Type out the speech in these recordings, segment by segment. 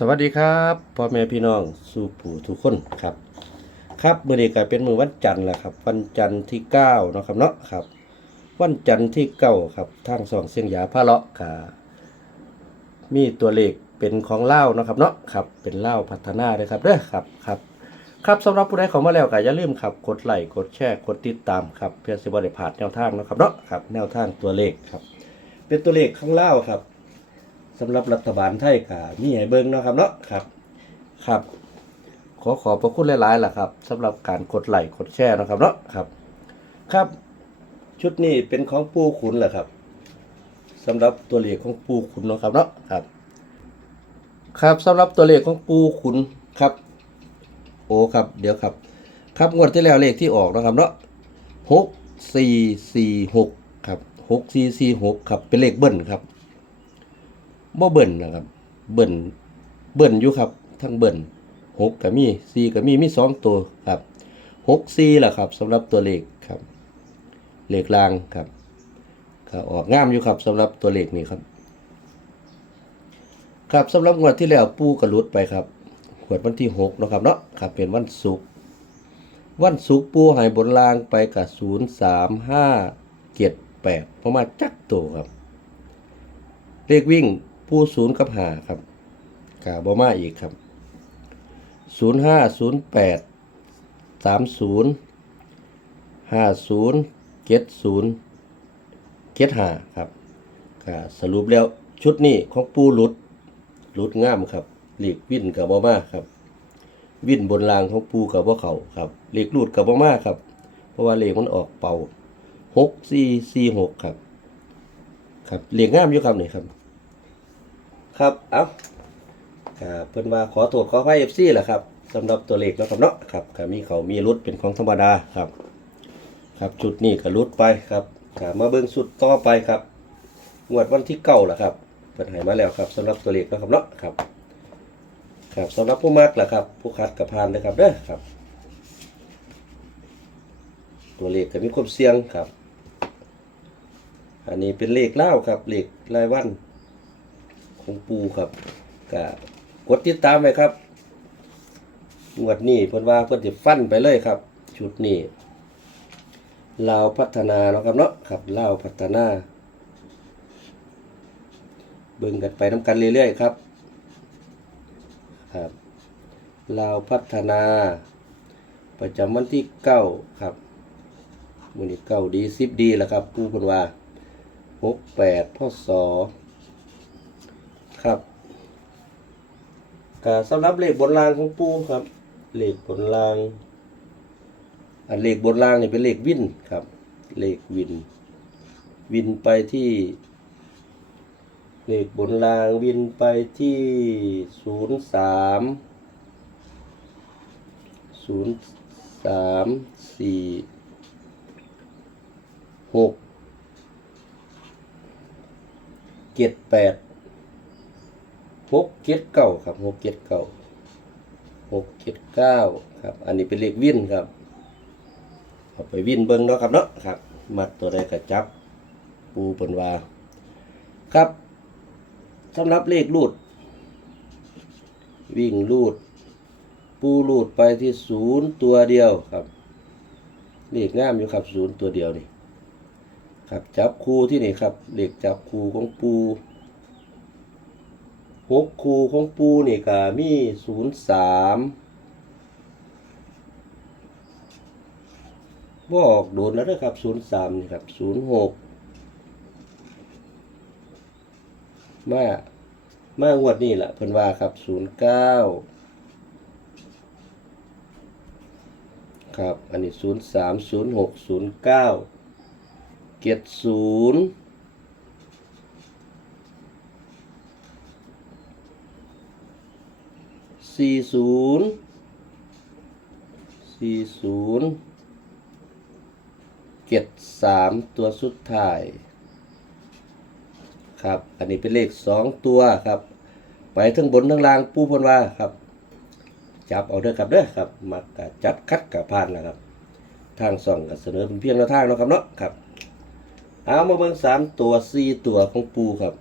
สวัสดีครับพ่อแม่พี่น้องสู่ปู่ทุกคนครับ ครับมือนี้ก็เป็นมือวันจันทร์แหละครับ วันจันทร์ที่9เนาะครับเนาะครับ วันจันทร์ที่9ครับทางสองเสียงหยาพระเลาะกามีตัวเลขเป็นของเล่าเนาะครับเนาะครับเป็นเล่าพัฒนาเลยครับเด้อครับครับครับสำหรับผู้ใดเข้ามาแล้วก็อย่าลืมครับกดไลค์กดแชร์กดติดตามครับเพื่อสิบ่ได้พลาดแนวทางเนาะครับเนาะครับแนวทางตัวเลขครับ เป็นตัวเลขข้างเล่าครับ สำหรับรัฐบาลไทยก็มีให้เบิ่งเนาะครับเนาะครับครับ ขอขอบพระคุณหลายๆล่ะครับสำหรับการกดไลค์กดแชร์เนาะครับเนาะครับ ครับ ชุดนี้เป็นของปูขุนแหละครับสำหรับตัวเลขของปูขุนเนาะครับเนาะครับ ครับสำหรับตัวเลขของปูขุนครับ โอ้ครับ เดี๋ยวครับ ครับงวดที่แล้วเลขที่ออกเนาะครับเนาะหกสี่สี่หกครับหกสี่สี่หกครับเป็นเลขเบิ้ลครับ บ่เบิ่นนะครับ เบิ่นเบิ่นอยู่ครับทั้งเบิ่นหกก็มีสี่ก็มีมีสองตัวครับหกสี่แหละครับสำหรับตัวเลขครับเลขล่างครับก็ออกงามอยู่ครับสำหรับตัวเลขนี้ครับ ครับสำหรับงวดที่แล้วปูกระลุดไปครับงวดวันที่หกนะครับเนาะครับเป็นวันศุกร์วันศุกร์ปูหายบนล่างไปกับศูนย์สามห้าเจ็ดแปดประมาณจักตัวครับ เลขวิ่ง ผู้ศูนย์กับหาครับกาบอมาอีกครับศูนย์ห้าศูนย์แปดสามศูนย์ห้าศูนย์เจ็ดศูนย์เจ็ดหาครับกาสรุปแล้วชุดนี้ของปูหลุดหลุดง่ามครับเลขวิ่นกับบอมาครับ วิ่นบนรางของปูกับว่าเขาครับเลขรูดกับบอมาครับ เพราะว่าเลขมันออกเป่าหกสี่สี่หกครับ ครับเลขง่ามอยู่ครับนี่ครับ ครับ เอาอ่าเพิ่นว่าขอโทษขออภัย FC แหละครับสำหรับตัวเลขเนะครับเนาะครับก็มีเขามีรุดเป็นของธรรมดาครับ ครับชุดนี้ก็รุดไปครับก็มาเบิ่งสุดต่อไปครับงวดวันที่เก้าละครับเพิ่นให้มาแล้วครับสำหรับตัวเลขเนะครับเนาะครับ ครับสำหรับผู้มักละครับ ผู้คัดกับพานเลยครับเด้อครับ ตัวเลขก็มีความเสี่ยงครับ อันนี้เป็นเลขเล่าครับเลขรายวัน ของปูครับก็กดติดตามไว้ครับงวดนี้เพิ่นว่าเพิ่นสิฟันไปเลยครับ ชุดนี้ลาวพัฒนาเนาะครับเนาะครับลาวพัฒนา เบิ่งกันไปน้ำกันเรื่อยๆครับครับลาวพัฒนา ประจำวันที่เก้าครับมือนี้เก้าดีสิบดีแล้วครับปูเพิ่นว่าหกแปดพศ ครับก็สำหรับเลขบนรางของปูครับเลขบนรางอันเลขบนรางนี่เป็นเลขวินครับ เลขวิน วินไปที่เลขบนรางวินไปที่ศูนย์สามศูนย์สามสี่หกเจ็ดแปด หกเจ็ดเก้าครับหกเจ็ดเก้าหกเจ็ดเก้าครับ อันนี้เป็นเลขวิ่นครับเอาไปวิ่นเบิ้งเนาะครับเนาะครับ มัดตัวใดกระจับ ปูปนวาครับสำหรับเลขรูด วิ่งรูด ปูรูดไปที่ศูนย์ตัวเดียวครับเลขงามอยู่ครับศูนย์ตัวเดียวนี่ครับจับคู่ที่นี่ครับเลขจับคู่ของปู หกคูของปูนี่ก็มีศูนย์สามบอกโดนแล้วนะครับศูนย์สามนี่ครับศูนย์หกมามาอวดนี่แหละเพิ่นว่าครับศูนย์เก้าครับ อันนี้ศูนย์สามศูนย์หกศูนย์เก้าเก็ดศูนย์ สี่ศูนย์สี่ศูนย์เจ็ดสามตัวสุดท้าย ครับ อันนี้เป็นเลขสองตัวครับ ไปทั้งบนทั้งล่างปูพนว่าครับ จับเอาเด้อครับเด้อครับมักกะจัดคัดกับพานนะครับ ทางส่องก็เสนอเป็นเพียงแนวทางเนาะครับเนาะครับ เอามาเบิ่งสามตัวสี่ตัวของปูครับ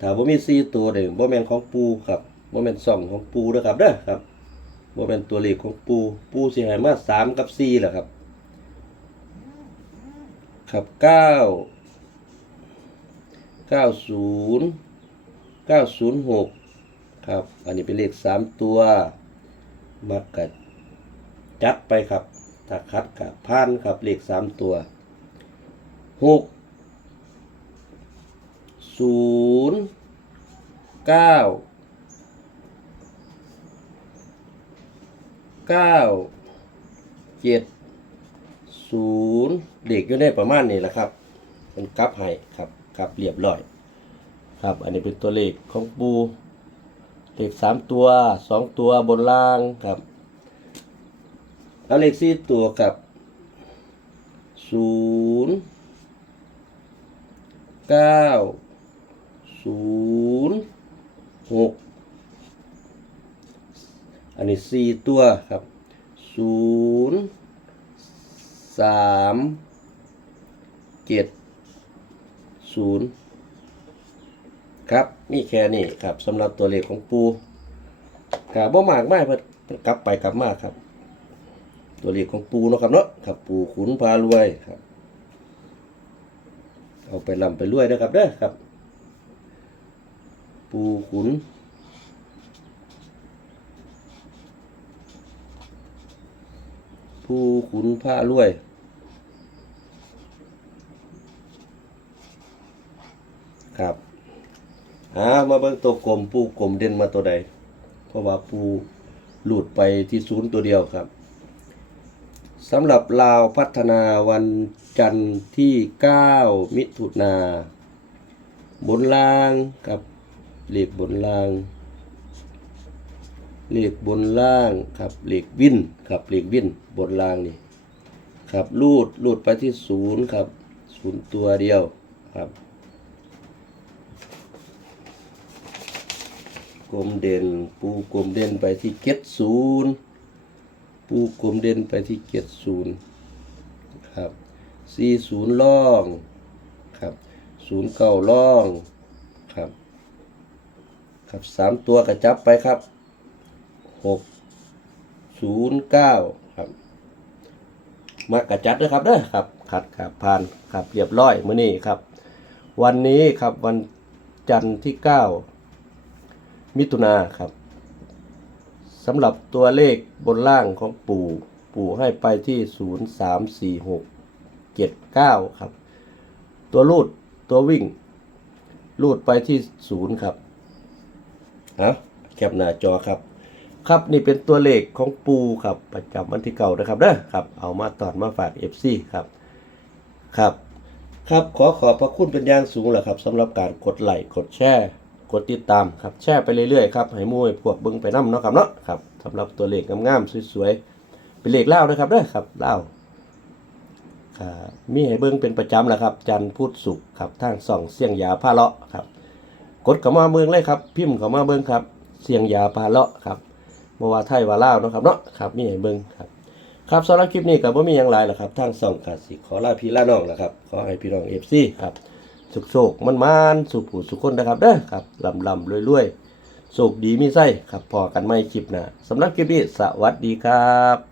ถ้าบ่มีสี่ตัวเดี๋ยวบ่แม่นของปูครับ บ่แม่นซ่องของปูเด้อครับเด้อครับบ่แม่นต์ตัวเลขของปูปูสิให้มาสามกับ4แหละครับ ครับเก้าเก้าศูนย์เก้าศูนย์หกครับ อันนี้เป็นเลขสามตัวมักกัดจัดไปครับถ้าคัดกับพันครับเลขสามตัวหกศูนย์เก้า เก้าเจ็ดศูนย์เด็กอยู่ในประมาณนี้แหละครับ เป็นกลับให้ครับกลับเรียบร้อย ครับ อันนี้เป็นตัวเลขของปูเลขสามตัวสองตัวบนล่างครับ แล้วเลขสี่ตัวกับศูนย์เก้าศูนย์หก อันนี้สี่ตัวครับศูนย์สามเจ็ดศูนย์ครับมีแค่นี้ครับสำหรับตัวเลขของปูกาบ่มากไม่เพิ่นเพิ่นกลับไปกลับมาครับ ตัวเลขของปูเนาะครับเนาะครับปูขุนพารวยครับ เอาไปลำไปรวยนะครับเด้อครับ ปูขุน ผู้ขุนผ้ารวย ครับอ่ามาเบิ่งตัวกลมปูกลมเด่นมาตัวใด เพราะว่าปูหลุดไปที่ศูนย์ตัวเดียวครับสำหรับลาวพัฒนาวันจันทร์ที่ 9 มิถุนาบนล่างกับเลขบนล่าง เลขบนล่างครับเลขวินครับเลขวินบนล่างนี่ครับรูดรูดไปที่ศูนย์ครับศูนย์ตัวเดียวครับกลมเด่นปูกลมเด่นไปที่เจ็ดศูนย์ปูกลมเด่นไปที่เจ็ดศูนย์ครับสี่ศูนย์ล่องครับศูนย์เก้าล่องครับครับสามตัวกระจับไปครับ หกศูนย์เก้าครับ มากระจัดด้วยครับเด้อครับขัดขับผ่านครับเรียบร้อยมื้อนี้ครับ วันนี้ครับวันจันทร์ที่เก้ามิถุนาครับสำหรับตัวเลขบนล่างของปู่ปู่ให้ไปที่ศูนย์สามสี่หกเจ็ดเก้าครับ ตัวรูดตัววิ่ง รูดไปที่ศูนย์ครับเอาแคปหน้าจอครับ ครับนี่เป็นตัวเลขของปูครับประจำวันที่เก่านะครับเด้อครับ เอามาตอนมาฝาก FC ครับครับ ครับขอขอบพระคุณเป็นอย่างสูงแหละครับสำหรับการกดไลค์กดแชร์กดติดตามครับแชร์ไปเรื่อยๆครับให้มู่ให้พวกเบิ่งไปนํเนาะครับเนาะครับสำหรับตัวเลขงามๆสวยๆเป็นเลขเล่าวนะครับเด้อครับเล่าครับมีให้เบิ่งเป็นประจำแหละครับ จันทร์พุธศุกร์ครับทางส่องเสียงยาพาเลาะครับ กดเข้ามาเบิ่งเลยครับ พิมพ์เข้ามาเบิ่งครับ เสียงยาพาเลาะครับ บ่ว่าไทยว่าลาวเนาะครับเนาะครับมีให้เบิ่งครับครับสำหรับคลิปนี้ก็บ่มีหยังหลายหรอกครับทางช่องก็สิขอลาพี่ลาน้องละครับ ขอให้พี่น้อง FC ครับสุขโศกมันมานสุขผู้สุขคนนะครับเด้อครับลำลำรวยๆโชคดีมีไส้ครับพอกันใหม่คลิปหน้าสำหรับคลิปนี้สวัสดีครับ